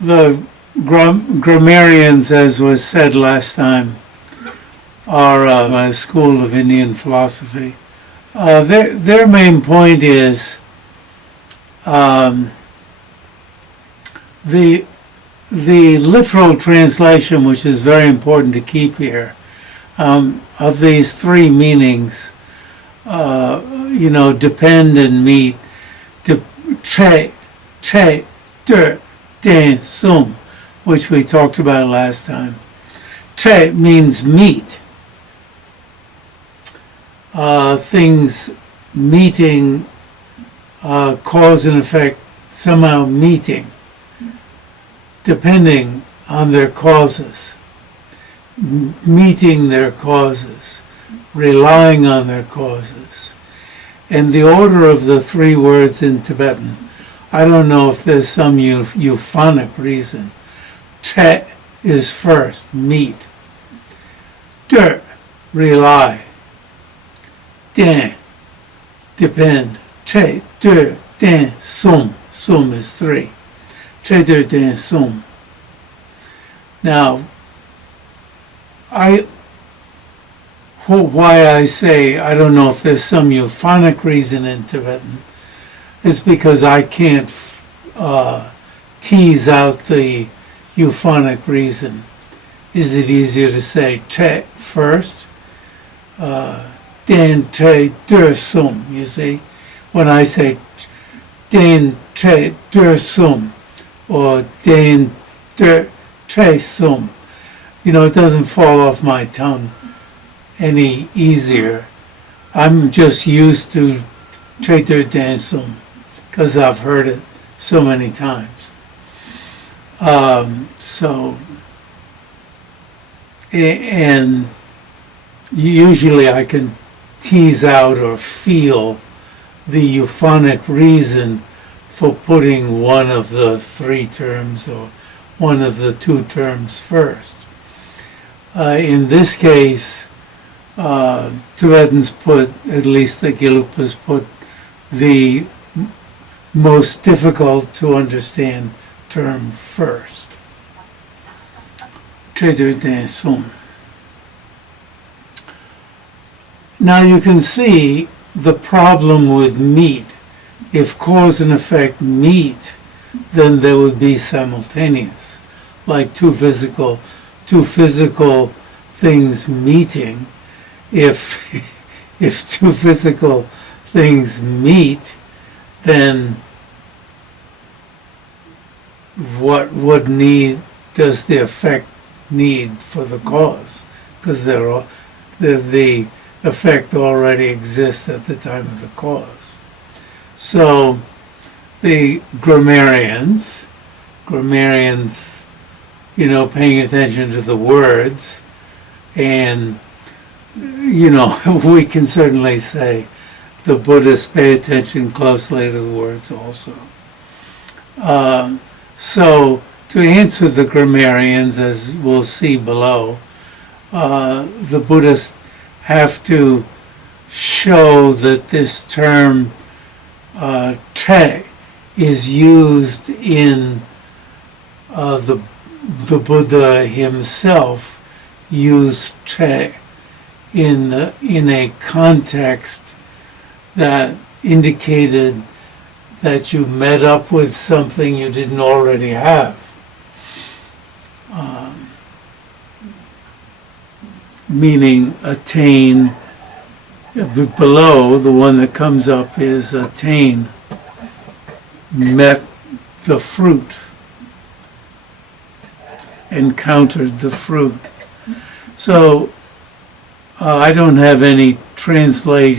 The grammarians, as was said last time, are a school of Indian philosophy. Their main point is the literal translation, which is very important to keep here, of these three meanings, depend and meet, che, de, den, sum, which we talked about last time. Che means meet. Things meeting, cause and effect, somehow meeting, depending on their causes, meeting their causes, relying on their causes. And the order of the three words in Tibetan, I don't know if there's some euphonic reason. Che is first, meet. De, rely. Den, depend. Che, de, den, sum. Sum is three. Che, de, den, sum. Now, why I say I don't know if there's some euphonic reason in Tibetan is because I can't tease out the euphonic reason. Is it easier to say che first? Den che de sum, you see? When I say den che de sum or den de che sum, it doesn't fall off my tongue any easier. I'm just used to che de den sum because I've heard it so many times. And usually I can tease out or feel the euphonic reason for putting one of the three terms or one of the two terms first. In this case, Tibetans put, at least the Gelugpas put, the most difficult to understand term first. Che de den sum. Now you can see the problem with meet. If cause and effect meet, then they would be simultaneous, like two physical things meeting. If two physical things meet, then what need does the effect need for the cause? Because the effect already exists at the time of the cause. So the grammarians, paying attention to the words, and we can certainly say the Buddhists pay attention closely to the words also. So to answer the grammarians, as we'll see below, the Buddhists have to show that this term che is used in the Buddha himself used che in a context that indicated that you met up with something you didn't already have. Meaning attain, below the one that comes up is attain, met the fruit, encountered the fruit. So I don't have any translator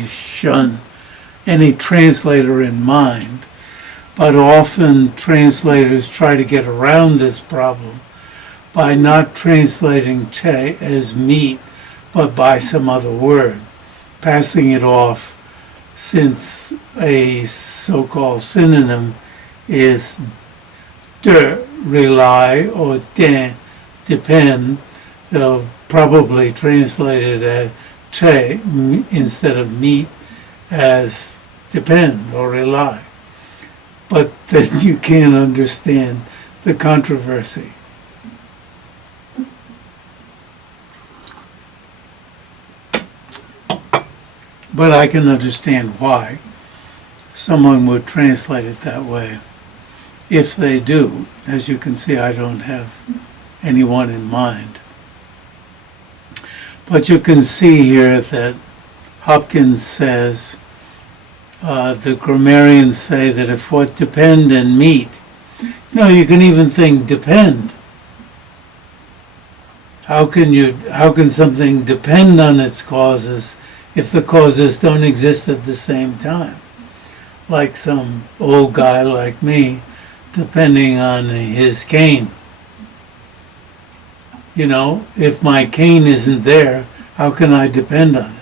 in mind, but often translators try to get around this problem by not translating che as meat, but by some other word, passing it off, since a so-called synonym is de, rely, or den, depend. They'll probably translate it as che instead of meat as depend or rely. But then you can't understand the controversy. But I can understand why someone would translate it that way. If they do, as you can see, I don't have anyone in mind. But you can see here that Hopkins says, the grammarians say that if what depend and meet, you can even think depend. How can something depend on its causes if the causes don't exist at the same time? Like some old guy like me, depending on his cane. If my cane isn't there, how can I depend on it?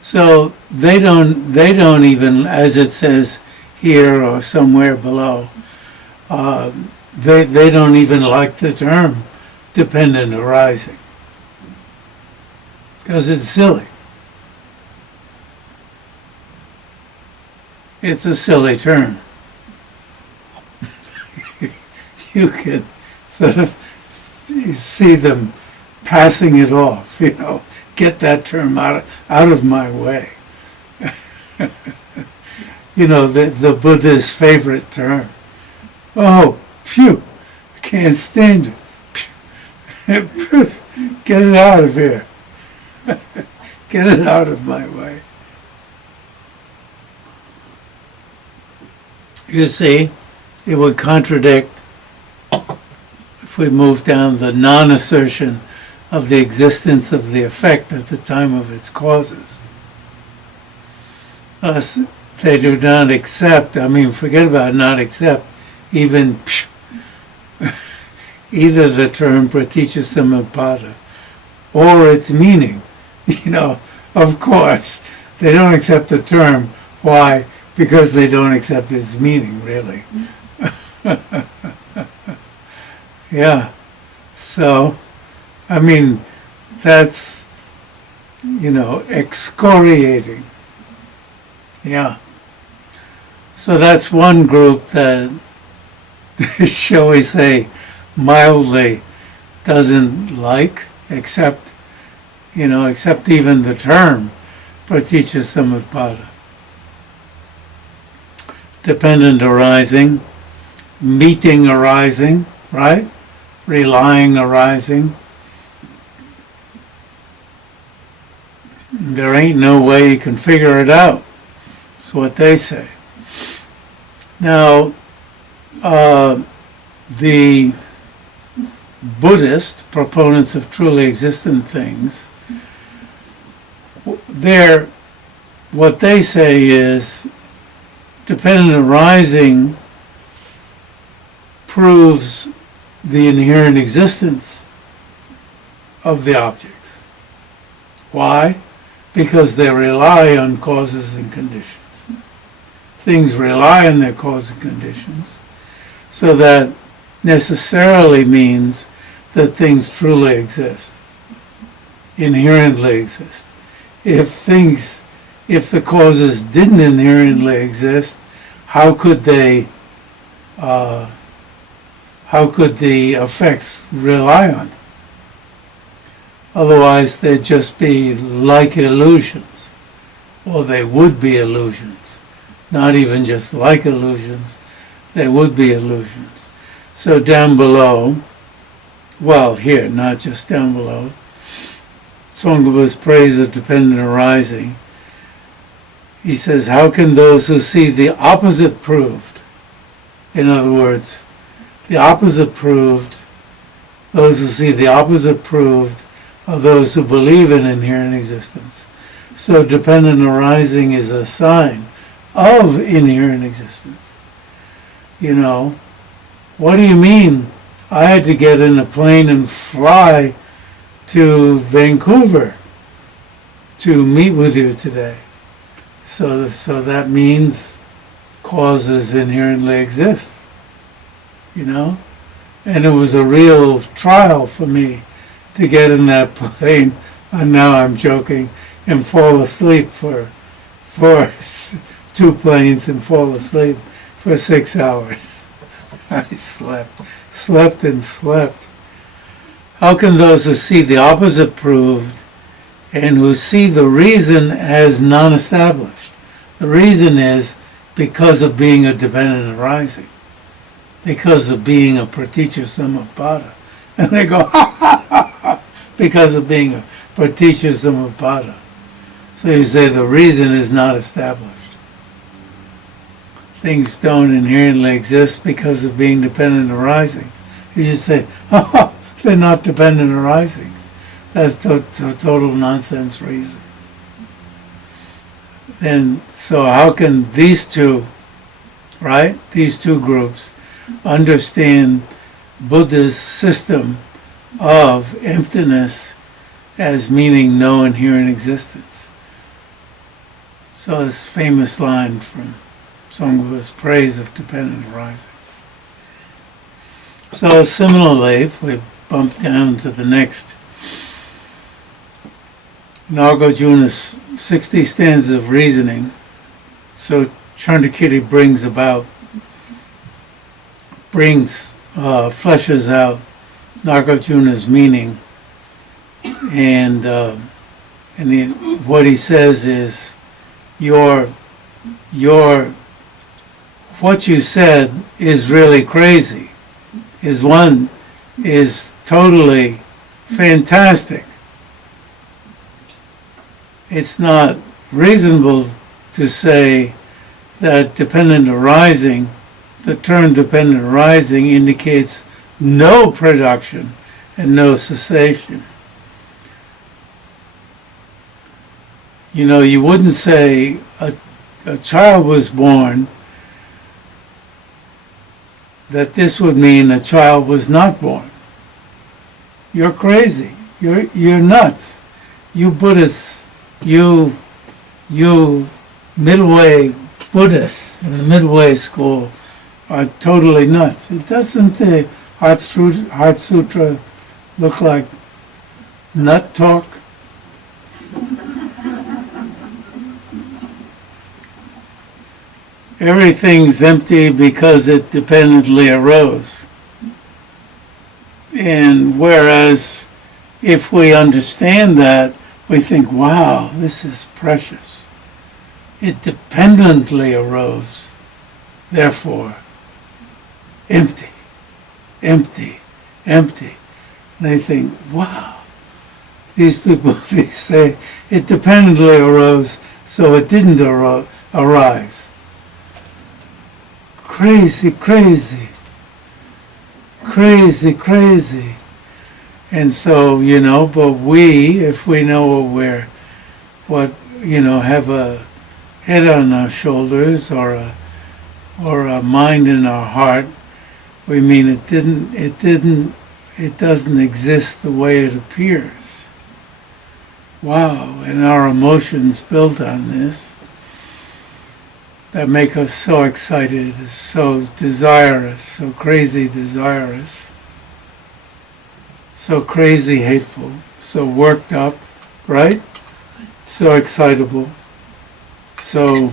So they don't even, as it says here or somewhere below, they don't even like the term dependent arising, because it's silly. It's a silly term. You can sort of see them passing it off, get that term out of my way. The Buddha's favorite term. Oh, phew, can't stand it. Get it out of here. Get it out of my way. You see, it would contradict, if we move down, the non-assertion of the existence of the effect at the time of its causes. Thus, they do not accept, forget about not accept, even either the term praticca or its meaning. Of course, they don't accept the term. Why? Because they don't accept its meaning, really. Yeah. So, that's, excoriating. Yeah. So that's one group that, shall we say, mildly doesn't like, accept even the term praticca. Dependent arising, meeting arising, right? Relying arising. There ain't no way you can figure it out. That's what they say. Now, the Buddhist proponents of truly existent things, what they say is dependent arising proves the inherent existence of the objects. Why? Because they rely on causes and conditions. Things rely on their causes and conditions, so that necessarily means that things truly exist, inherently exist. If the causes didn't inherently exist, how could the effects rely on them? Otherwise, they'd just be like illusions, or they would be illusions. Not even just like illusions, they would be illusions. So down below, here, not just down below, Tsongkhapa's praise of dependent arising. He says, how can those who see the opposite proved, in other words, the opposite proved, those who see the opposite proved are those who believe in inherent existence. So dependent arising is a sign of inherent existence. What do you mean? I had to get in a plane and fly to Vancouver to meet with you today. So that means causes inherently exist, And it was a real trial for me to get in that plane, and now I'm joking, and fall asleep for 2 planes and fall asleep for 6 hours. I slept and slept. How can those who see the opposite proved and who see the reason as non-established? The reason is because of being a dependent arising, because of being a praticca samuppada. And they go, ha ha ha ha, because of being a praticca samuppada. So you say the reason is not established. Things don't inherently exist because of being dependent arisings. You just say, oh, they're not dependent arisings. That's total nonsense reason. And so how can these two, right, these two groups understand Buddha's system of emptiness as meaning no inherent existence? So this famous line from Sangha's praise of dependent arising. So similarly, if we bump down to the next, Nagarjuna's 60 stanzas of reasoning, so Chandrakirti fleshes out Nagarjuna's meaning, and what he says is, what you said is really crazy. Is totally fantastic. It's not reasonable to say that dependent arising, the term dependent arising indicates no production and no cessation. You know, you wouldn't say a child was born, that this would mean a child was not born. You're crazy. You're nuts. You Buddhists, you middle-way Buddhists in the middle-way school are totally nuts. It doesn't the Heart Sutra look like nut talk? Everything's empty because it dependently arose. And whereas if we understand that, we think, wow, this is precious. It dependently arose. Therefore, empty, empty, empty. And they think, wow, these people, they say, it dependently arose, so it didn't arise. Crazy, crazy, crazy, crazy. And so, you know, but if we know have a head on our shoulders or a mind in our heart, we mean it doesn't exist the way it appears. Wow, and our emotions built on this that make us so excited, so desirous, so crazy desirous, so crazy hateful, so worked up, right? So excitable, so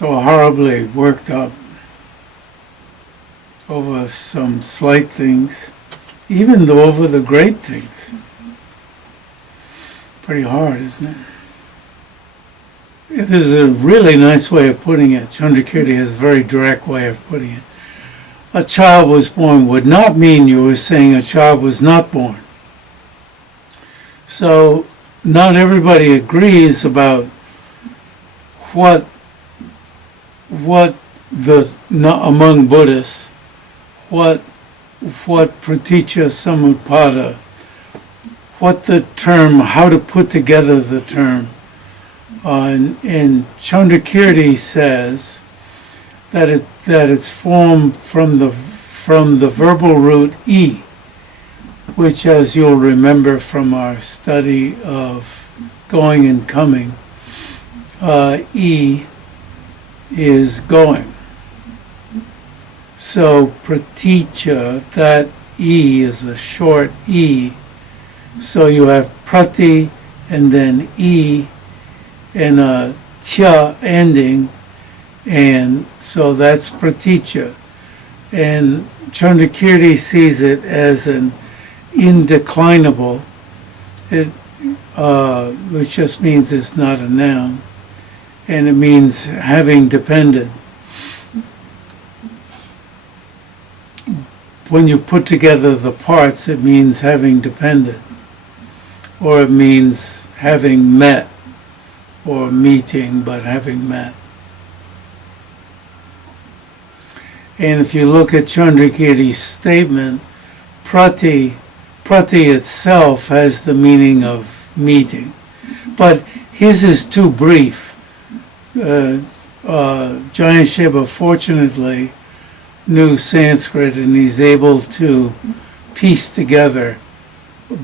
horribly worked up over some slight things, even though over the great things. Pretty hard, isn't it? There's a really nice way of putting it. Chandrakirti has a very direct way of putting it. A child was born would not mean you were saying a child was not born. So not everybody agrees about what among Buddhists, what praticca samuppada, what the term, how to put together the term. And Chandrakirti says that it's formed from the verbal root e, which, as you'll remember from our study of going and coming, e is going. So praticca, that e is a short e. So you have prati and then e and a tya ending, And so that's praticca. And Chandrakirti sees it as an indeclinable, which just means it's not a noun, and it means having depended. When you put together the parts, it means having depended, or it means having met, or meeting, but having met. And if you look at Chandrakirti's statement, prati itself has the meaning of meeting. But his is too brief. Jam-yang-shay-pa fortunately knew Sanskrit, and he's able to piece together,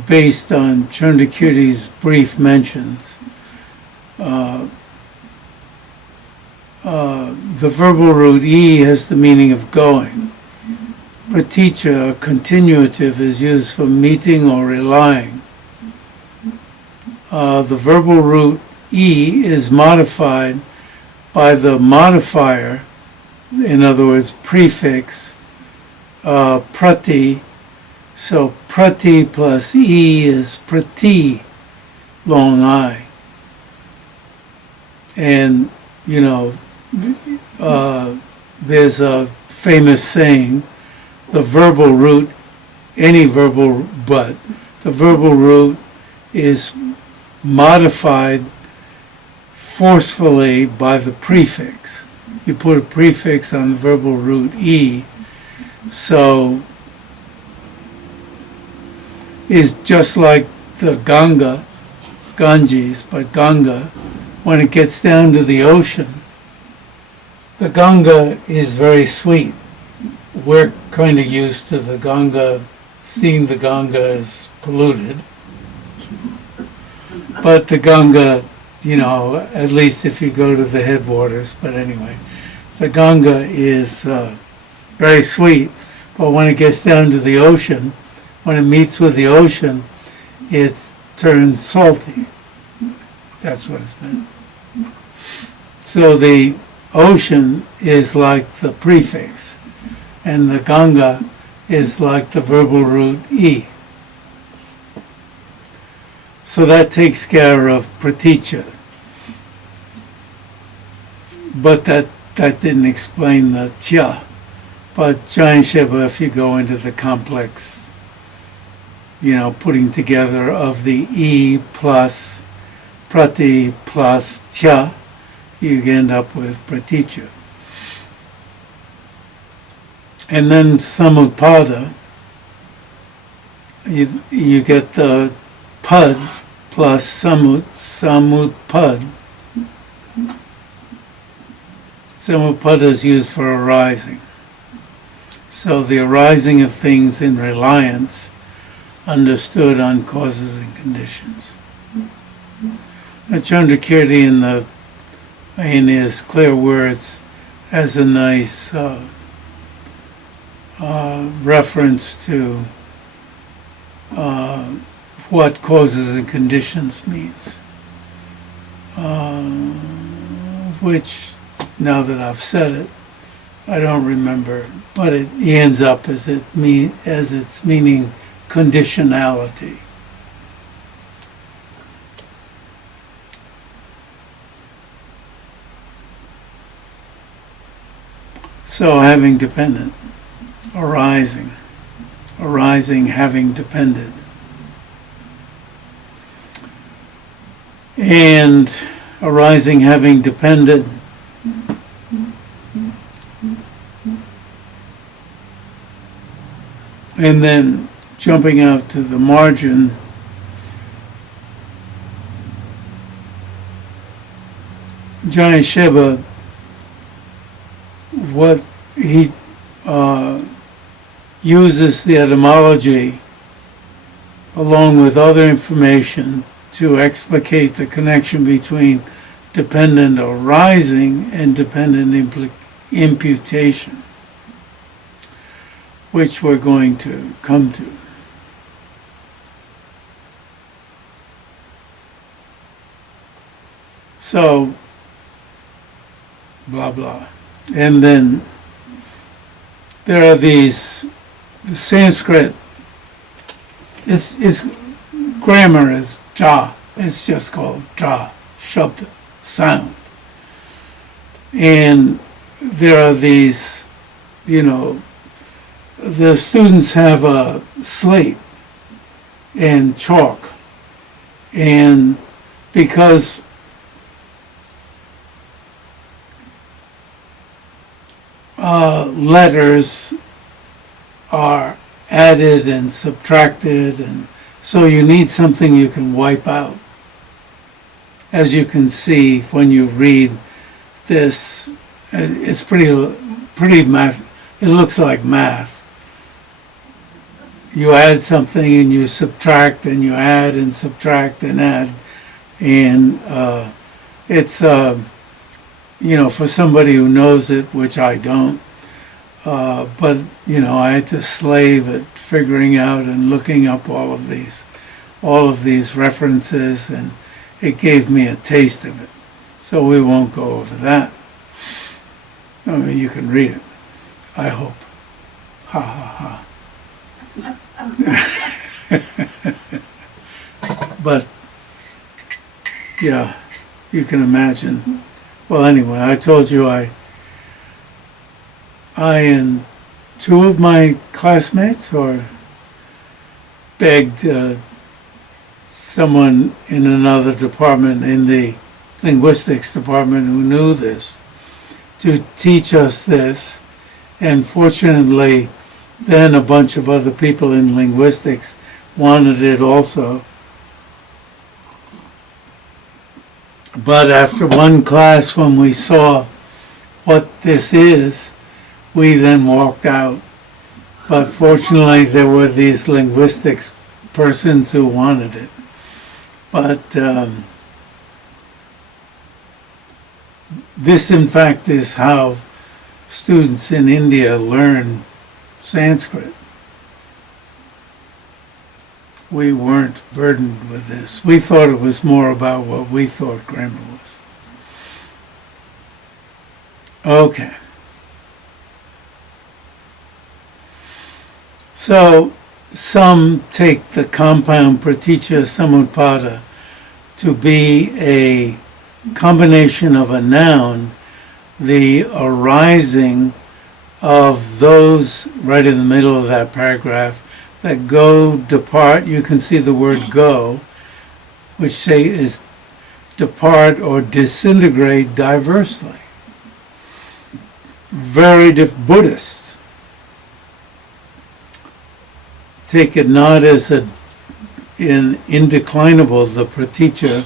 based on Chandrakirti's brief mentions, the verbal root E has the meaning of going. Praticca, a continuative, is used for meeting or relying. The verbal root E is modified by the modifier, in other words, prefix, prati. So prati plus E is prati, long I. And, you know, there's a famous saying, the verbal root, the verbal root is modified forcefully by the prefix. You put a prefix on the verbal root E, so is just like the Ganges, but Ganga, when it gets down to the ocean, the Ganga is very sweet. We're kind of used to the Ganga, seeing the Ganga as polluted. But the Ganga, you know, at least if you go to the headwaters, but anyway, the Ganga is very sweet. But when it gets down to the ocean, when it meets with the ocean, it turns salty. That's what it's meant. So the ocean is like the prefix, and the Ganga is like the verbal root E. So that takes care of praticca. But that didn't explain the tya. But Jam-yang-shay-pa, if you go into the complex, you know, putting together of the E plus prati plus tya, you end up with praticca. And then samupada, you get the pad plus samutpad. Samutpada is used for arising. So the arising of things in reliance, understood on causes and conditions. Now, Chandrakirti in his clear words has a nice reference to what causes and conditions means, which, now that I've said it, I don't remember, but it ends up as its meaning conditionality. So having dependent, arising, having depended. And arising, having depended, and then jumping out to the margin, Jam-yang-shay-pa, what he uses the etymology along with other information to explicate the connection between dependent arising and dependent imputation, which we're going to come to. So blah, blah. And then there are these, the Sanskrit, is grammar is ja. It's just called ja, shabda, sound. And there are these, the students have a slate and chalk. And because letters are added and subtracted, and so you need something you can wipe out. As you can see when you read this, it's pretty math. It looks like math. You add something and you subtract and you add and subtract and add, and it's for somebody who knows it, which I don't. But I had to slave at figuring out and looking up all of these references, and it gave me a taste of it. So we won't go over that. I mean, you can read it, I hope. Ha ha ha. But, yeah, you can imagine. Well, anyway, I told you I and two of my classmates begged someone in another department, in the linguistics department, who knew this, to teach us this. And fortunately, then a bunch of other people in linguistics wanted it also. But after one class, when we saw what this is, we then walked out. But fortunately, there were these linguistics persons who wanted it. But this, in fact, is how students in India learn Sanskrit. We weren't burdened with this. We thought it was more about what we thought grammar was. Okay. So some take the compound praticca samutpada to be a combination of a noun, the arising of those right in the middle of that paragraph that go, depart. You can see the word go, which say is depart or disintegrate diversely. Very Buddhists take it not as indeclinable, the praticca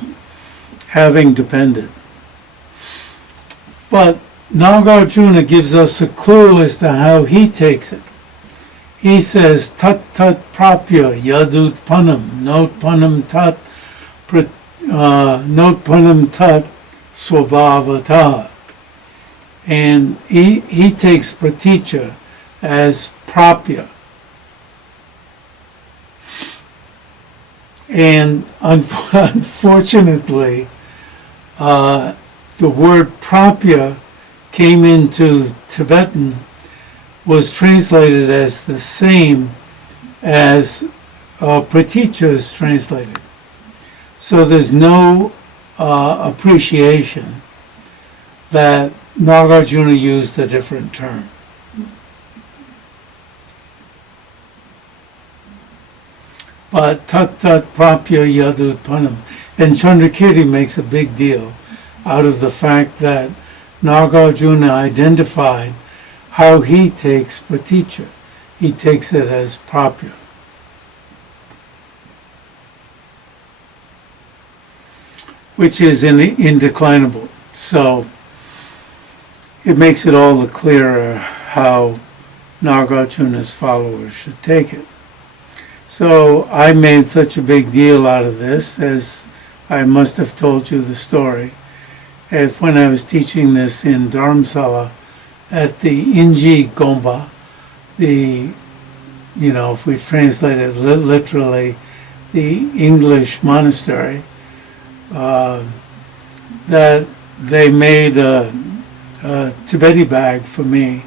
having depended. But Nagarjuna gives us a clue as to how he takes it. He says, tat tat prapya yadutpanam, notpanam tat, notpanam tat swabhavata. And he takes praticca as prapya. And unfortunately, the word prapya came into Tibetan, was translated as the same as praticca is translated. So there's no appreciation that Nagarjuna used a different term. But tat tat prapya yadutpanam. And Chandrakirti makes a big deal out of the fact that Nagarjuna identified how he takes praticca. He takes it as prapya. Which is indeclinable. So it makes it all the clearer how Nagarjuna's followers should take it. So I made such a big deal out of this, as I must have told you the story, as when I was teaching this in Dharamsala at the Inji Gomba, if we translate it literally, the English monastery, that they made a Tibeti bag for me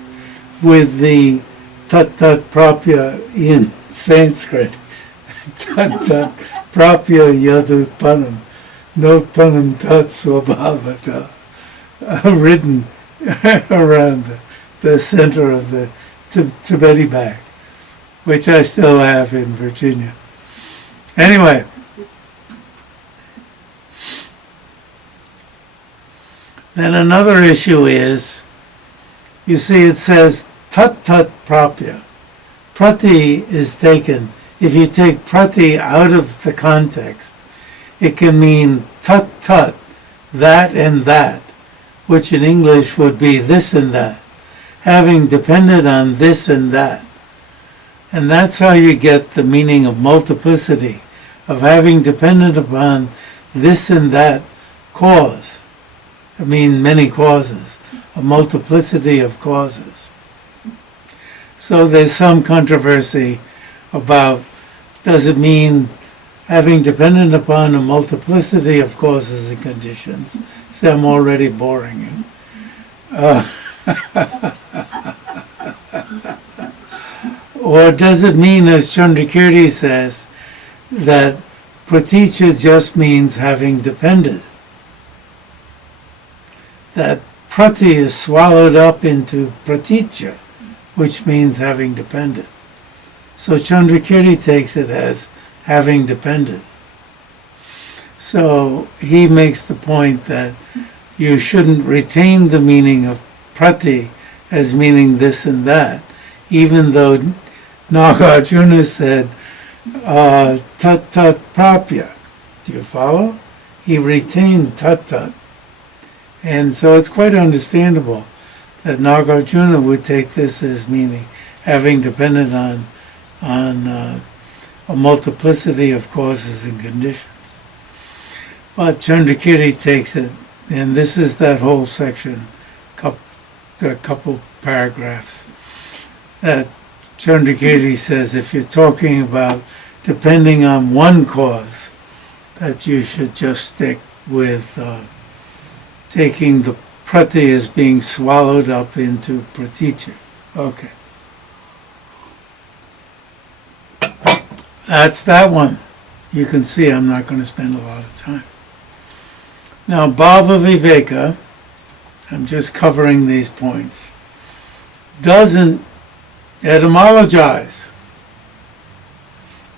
with the tat tat prapya in Sanskrit. Tat tat prapya yadu panam, no panam tat swabhavata, written around the center of the Tibeti bag, which I still have in Virginia. Anyway, then another issue is, you see it says tat tat prapya. Prati is taken. If you take prati out of the context, it can mean tat tat, that and that, which in English would be this and that, having depended on this and that. And that's how you get the meaning of multiplicity, of having depended upon this and that cause. I mean, many causes, a multiplicity of causes. So there's some controversy about, does it mean having depended upon a multiplicity of causes and conditions? See, I'm already boring you. Or does it mean, as Chandrakirti says, that praticya just means having depended? That prati is swallowed up into praticya, which means having depended. So Chandrakirti takes it as having depended. So he makes the point that you shouldn't retain the meaning of prati as meaning this and that, even though Nagarjuna said tat tat prapya. Do you follow? He retained tat tat. And so it's quite understandable that Nagarjuna would take this as meaning having depended on a multiplicity of causes and conditions. But Chandrakirti takes it, and this is that whole section, a couple paragraphs, that Chandrakirti says if you're talking about depending on one cause, that you should just stick with taking the prati as being swallowed up into praticya. Okay. That's that one. You can see I'm not going to spend a lot of time. Now, bhava viveka, I'm just covering these points, doesn't etymologize,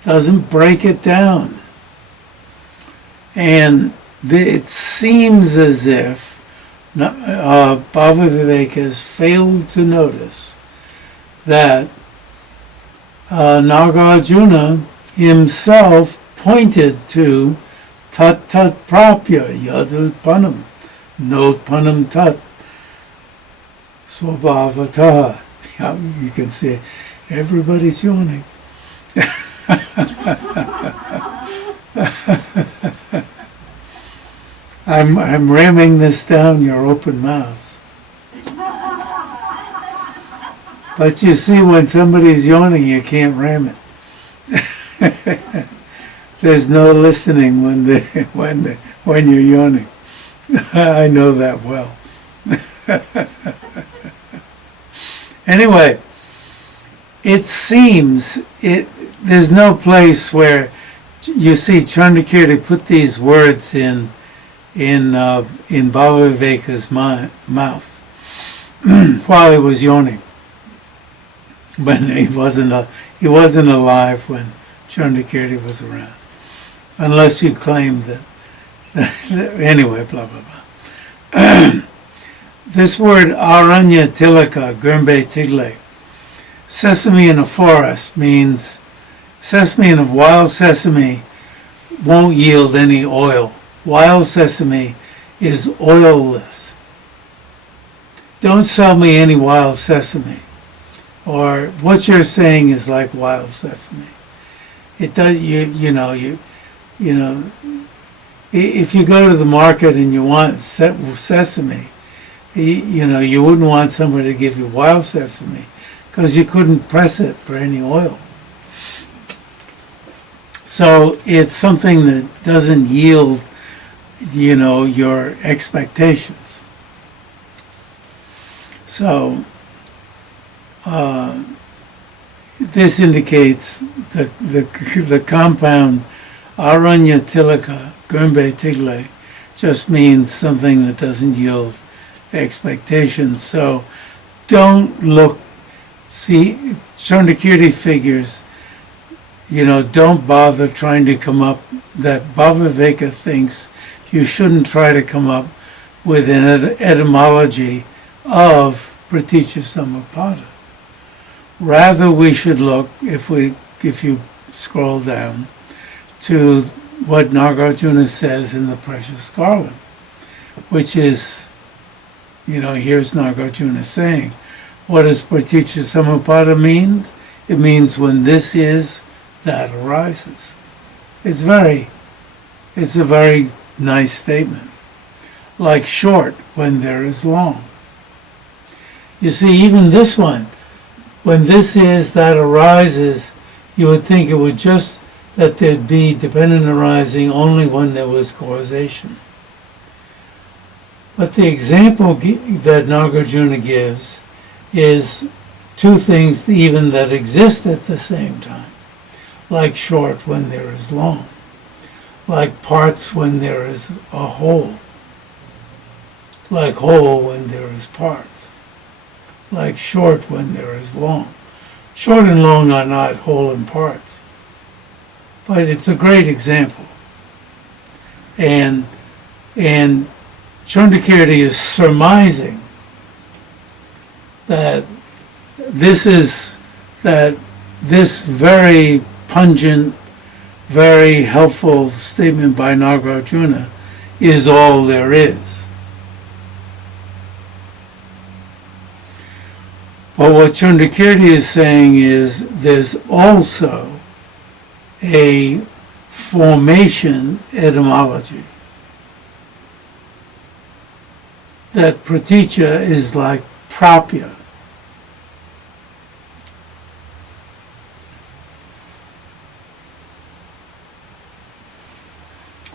doesn't break it down. And it seems as if bhava viveka has failed to notice that Nagarjuna himself pointed to tat tat prapya yadu panam, not panam tat swabhavata. You can see everybody's yawning. I'm ramming this down your open mouths. But you see, when somebody's yawning, you can't ram it. There's no listening when you're yawning. I know that well. Anyway, it seems there's no place where you see Chandrakirti put these words in Bhava Viveka's mouth while he was yawning. But he wasn't alive when Chandrakirti was around, unless you claim that. Anyway, blah blah blah. This word aranya tilaka, gurmbe tigle, sesame in a forest, means sesame in a wild sesame won't yield any oil. Wild sesame is oilless. Don't sell me any wild sesame. Or what you're saying is like wild sesame. It does. You know. If you go to the market and you want sesame, you wouldn't want somebody to give you wild sesame because you couldn't press it for any oil. So it's something that doesn't yield, your expectations. So this indicates that the compound aranya tilaka, gurbe tigle, just means something that doesn't yield expectations. So don't look, see, Chandrakirti figures, don't bother trying to come up, that Bhavaveka thinks you shouldn't try to come up with an etymology of Praticca Samuppada. Rather, we should look, if you scroll down, to what Nagarjuna says in the Precious Garland, which is, here's Nagarjuna saying, what does Praticca Samuppada mean? It means when this is, that arises. It's a very nice statement. Like short when there is long. You see, even this one, when this is, that arises, you would think it would just, that there'd be dependent arising only when there was causation. But the example that Nagarjuna gives is two things even that exist at the same time. Like short when there is long. Like parts when there is a whole. Like whole when there is parts. Like short when there is long. Short and long are not whole and parts. But it's a great example. And Chandrakirti is surmising that this very pungent, very helpful statement by Nagarjuna is all there is. But what Chandrakirti is saying is there's also a formation etymology. That praticca is like propya.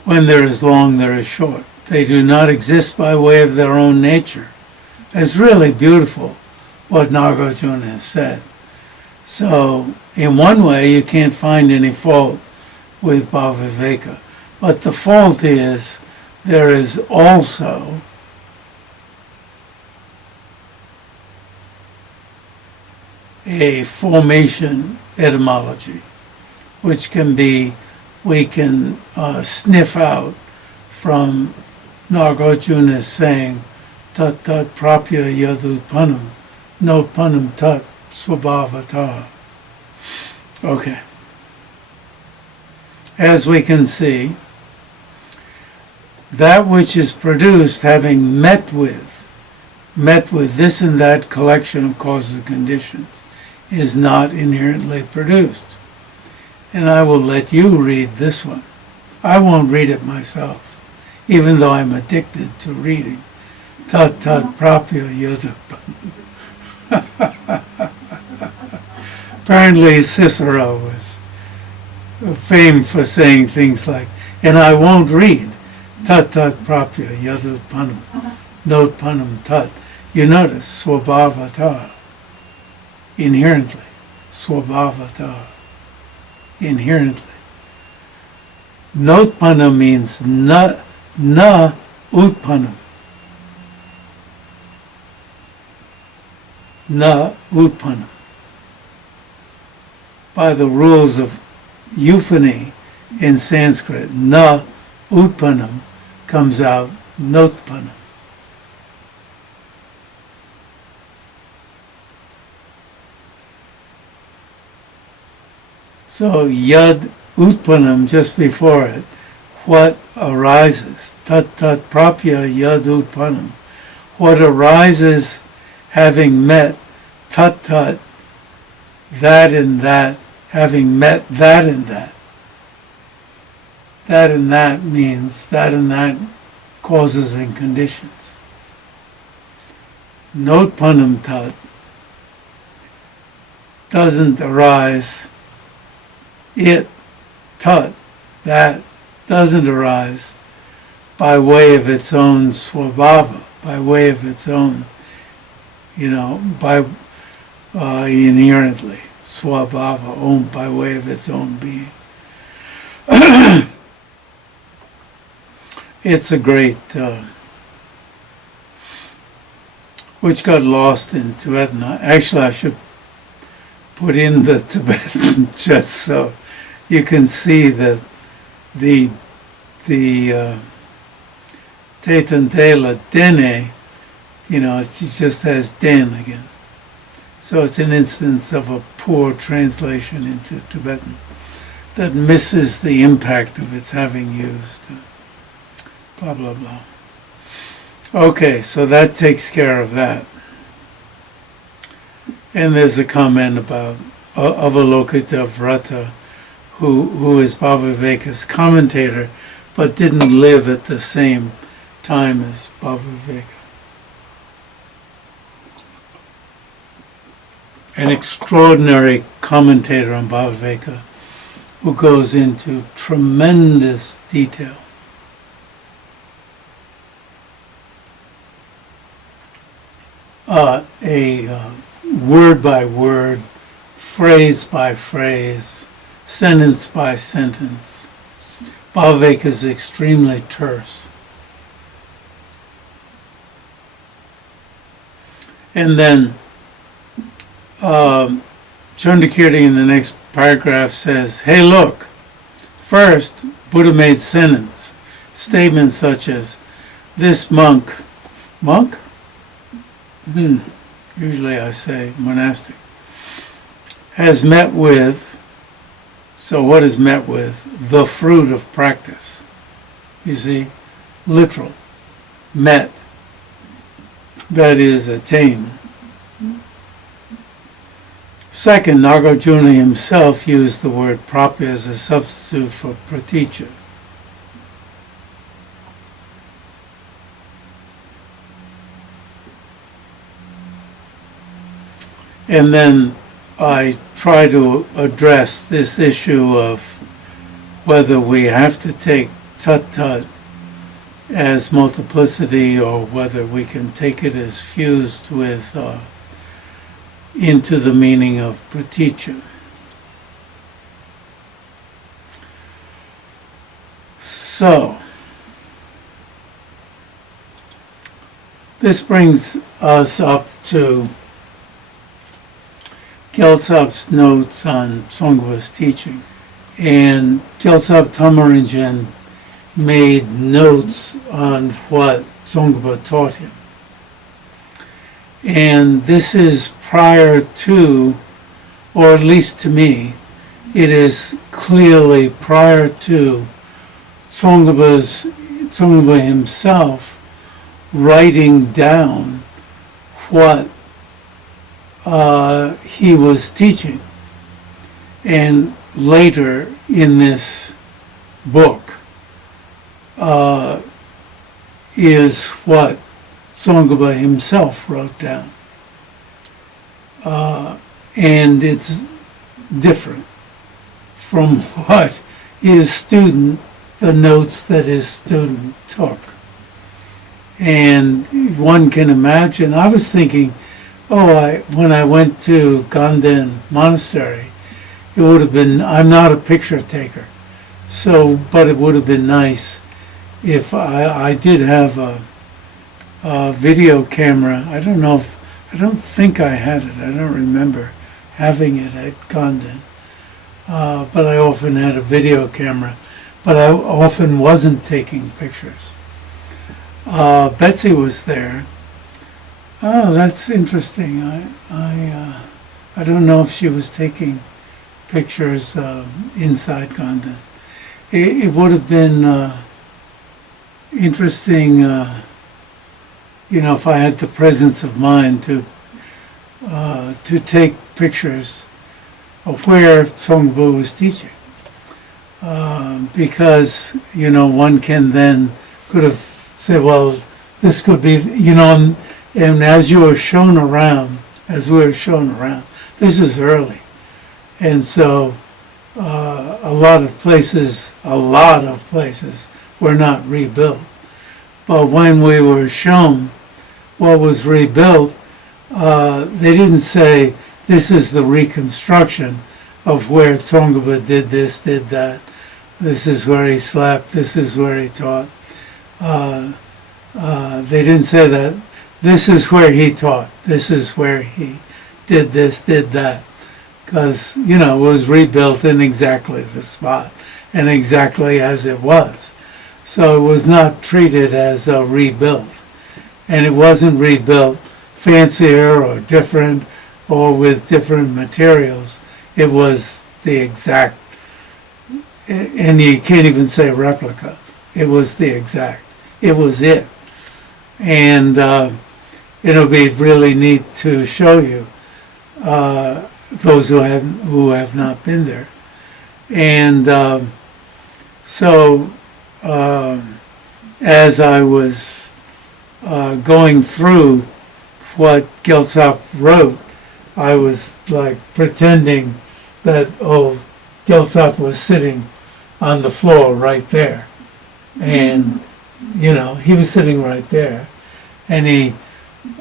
When there is long, there is short. They do not exist by way of their own nature. It's really beautiful what Nagarjuna has said. So, in one way, you can't find any fault with Bhavaveka. But the fault is, there is also a formation etymology, which we can sniff out from Nagarjuna saying, tat tat prapya yadutpanam, notpanam tat swabhavata. Okay. As we can see, that which is produced having met with this and that collection of causes and conditions is not inherently produced. And I will let you read this one. I won't read it myself, even though I'm addicted to reading. Tat tat prapya yadutpanam. Apparently Cicero was famed for saying things like, and I won't read, tat tat prapya yadutpanam, notpanam tat. You notice, swabhavata, inherently, swabhavata, inherently. Notpanam means na utpanam. Na utpanam. By the rules of euphony in Sanskrit, na utpanam comes out notpanam. So yad utpanam, just before it, what arises, tat tat prapya yad utpanam, what arises having met tat tat, that and that, having met that and that. That and that means that and that causes and conditions. Notpanam tat doesn't arise, it, tat, that doesn't arise by way of its own swabhava, by way of its own by inherently, swabhava, own by way of its own being. It's a great, which got lost in Tibetan. Actually, I should put in the Tibetan just so you can see that the Tetantela Dene, it just has Den again. So it's an instance of a poor translation into Tibetan that misses the impact of its having used blah, blah, blah. Okay, so that takes care of that. And there's a comment about Avalokita Vrata, who is Bhavaviveka's commentator, but didn't live at the same time as Bhavaviveka. An extraordinary commentator on Bhavaviveka who goes into tremendous detail. A word by word, phrase by phrase, sentence by sentence. Bhavaviveka is extremely terse. And then Chandrakirti in the next paragraph says, hey look, first Buddha made statements such as, this monk? Usually I say monastic, has met with, so what is met with? The fruit of practice. You see, literal, met, that is attained. Second, Nagarjuna himself used the word prapya as a substitute for praticca. And then I try to address this issue of whether we have to take tat-tat as multiplicity or whether we can take it as fused with into the meaning of praticca. So, this brings us up to Gyaltsab's notes on Tsongkhapa's teaching. And Gyaltsab Tamaringen made notes on what Tsongkhapa taught him. And this is prior to, or at least to me, it is clearly prior to Tsongkhapa himself writing down what he was teaching. And later in this book is what Tsongkhapa himself wrote down. And it's different from what his student, the notes that his student took. And one can imagine, I was thinking, when I went to Ganden Monastery, it would have been, I'm not a picture taker, but it would have been nice if I did have a video camera. I don't think I had it. I don't remember having it at Ganden. But I often had a video camera, but I often wasn't taking pictures. Betsy was there. Oh, that's interesting. I don't know if she was taking pictures inside Ganden. It would have been interesting, if I had the presence of mind to take pictures of where Tsongkhapa was teaching, because one can then could have said, well, this could be, and as we were shown around, this is early. And so a lot of places were not rebuilt. But when we were shown what was rebuilt, they didn't say this is the reconstruction of where Tsongkhapa did this, did that. This is where he slept. This is where he taught. They didn't say that. This is where he taught. This is where he did this, did that. Because, it was rebuilt in exactly the spot and exactly as it was. So it was not treated as a rebuilt. And it wasn't rebuilt fancier or different or with different materials. It was the exact, and you can't even say replica. It was the exact. It was it. And it'll be really neat to show you those who have not been there. And so as I was going through what Gyaltsab wrote, I was like pretending that, Gyaltsab was sitting on the floor right there. And, he was sitting right there. And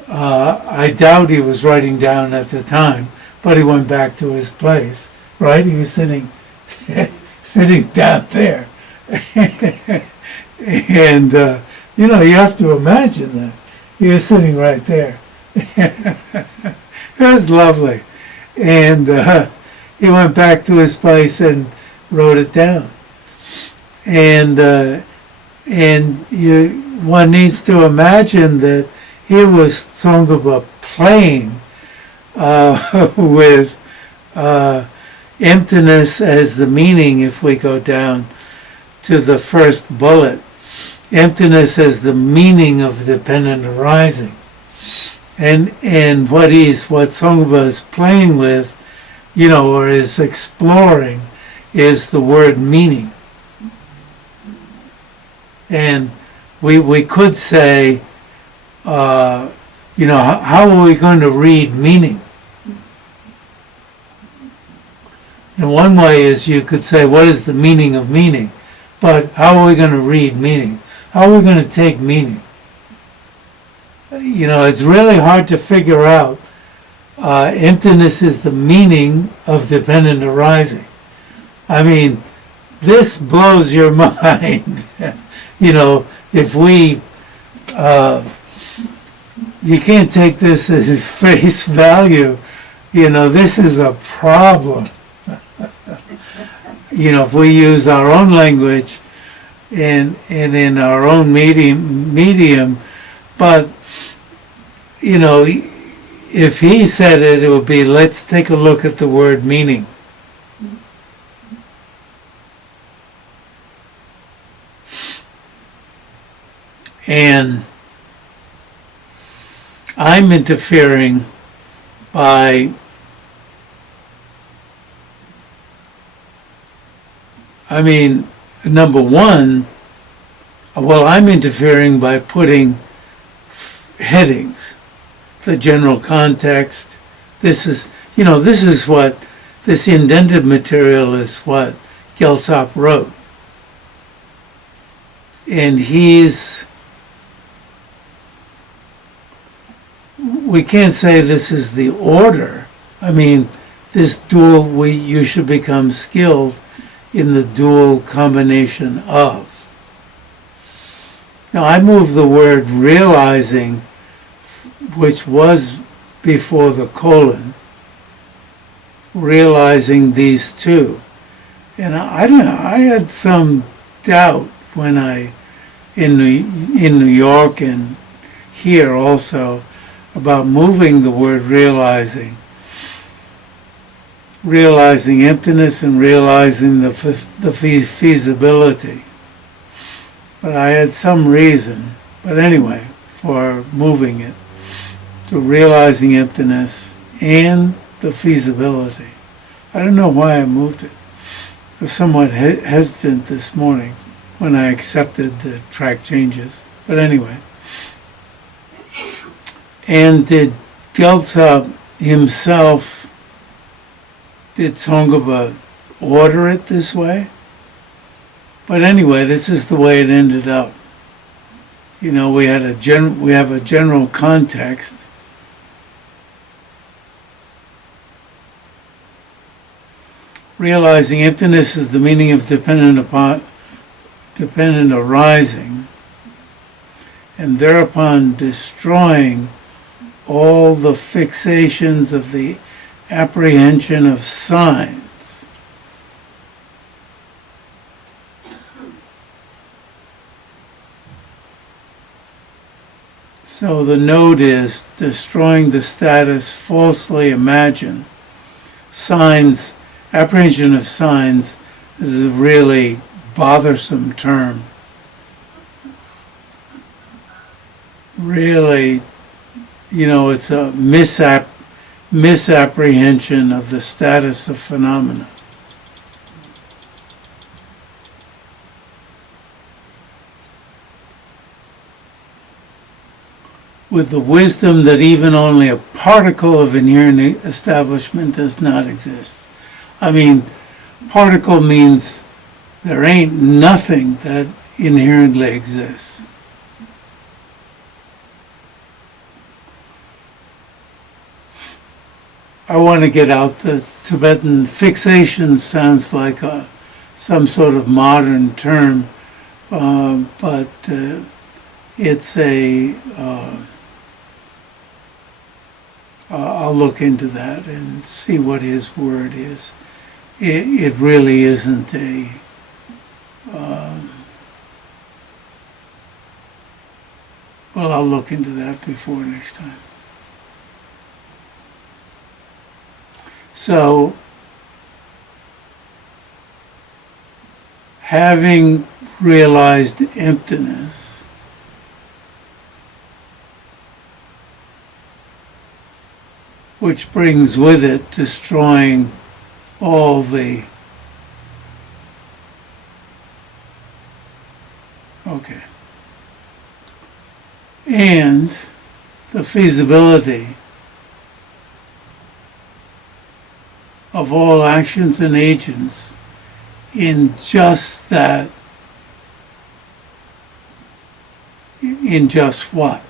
I doubt he was writing down at the time, but he went back to his place, right? He was sitting down there. And, you have to imagine that. He was sitting right there. It was lovely. And he went back to his place and wrote it down. And one needs to imagine that here was Tsongkhapa playing with emptiness as the meaning. If we go down to the first bullet, emptiness as the meaning of dependent arising. And what Tsongkhapa is playing with, or is exploring, is the word meaning. And we could say, how are we going to read meaning? And one way is you could say, what is the meaning of meaning? But how are we going to read meaning? How are we going to take meaning? It's really hard to figure out. Emptiness is the meaning of dependent arising. I mean, this blows your mind. If we, you can't take this as face value. This is a problem. If we use our own language and in our own medium, but, if he said it, it would be, let's take a look at the word meaning. And I'm interfering by, number one, I'm interfering by putting headings, the general context. This is what, this indented material is what Gyaltsab wrote. And we can't say this is the order. This dual, you should become skilled in the dual combination of. Now I move the word realizing, which was before the colon, realizing these two. And I don't know, I had some doubt when in New York and here also, about moving the word realizing emptiness and realizing the feasibility. But I had some reason, but anyway, for moving it to realizing emptiness and the feasibility. I don't know why I moved it. I was somewhat hesitant this morning when I accepted the track changes. But anyway. And did Gyaltsab himself, did Tsongkhapa order it this way? But anyway, this is the way it ended up. We have a general context, realizing emptiness is the meaning of dependent arising, and thereupon destroying all the fixations of the apprehension of signs. So the note is destroying the status falsely imagined. Signs, apprehension of signs is a really bothersome term. Really, it's a misapprehension of the status of phenomena. With the wisdom that even only a particle of inherent establishment does not exist. I mean, particle means there ain't nothing that inherently exists. I want to get out the Tibetan fixation sounds like some sort of modern term, but it's I'll look into that and see what his word is. It really isn't well, I'll look into that before next time. So, having realized emptiness, which brings with it destroying all the and the feasibility of all actions and agents in just that, in just what?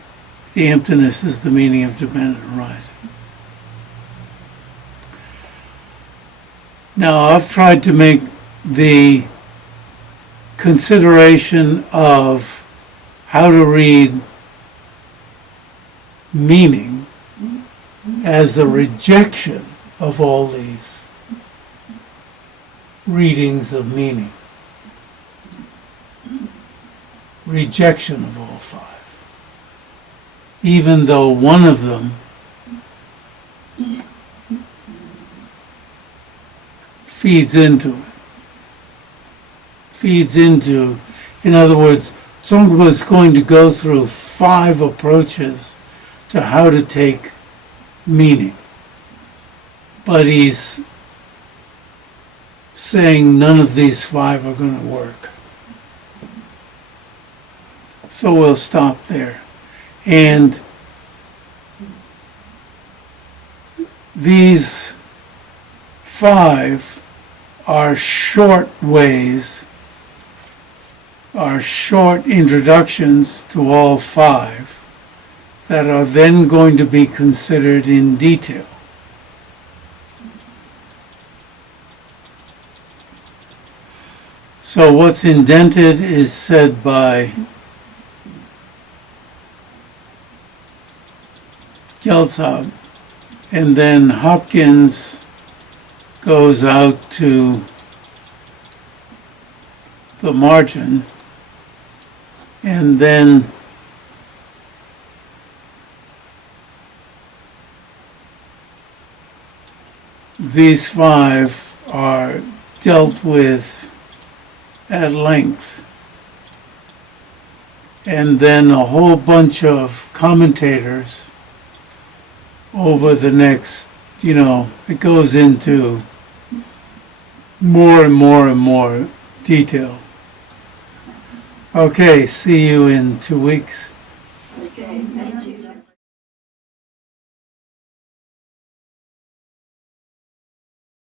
The emptiness is the meaning of dependent arising. Now, I've tried to make the consideration of how to read meaning as a rejection of all these readings of meaning. Rejection of all five. Even though one of them feeds into it. In other words, someone was going to go through 5 approaches to how to take meaning. But he's saying none of these 5 are going to work. So we'll stop there. And these 5 are short ways, are short introductions to all 5 that are then going to be considered in detail. So what's indented is said by Gyaltsab, and then Hopkins goes out to the margin, and then these 5 are dealt with at length. And then a whole bunch of commentators over the next, it goes into more and more and more detail. Okay, see you in 2 weeks. Okay.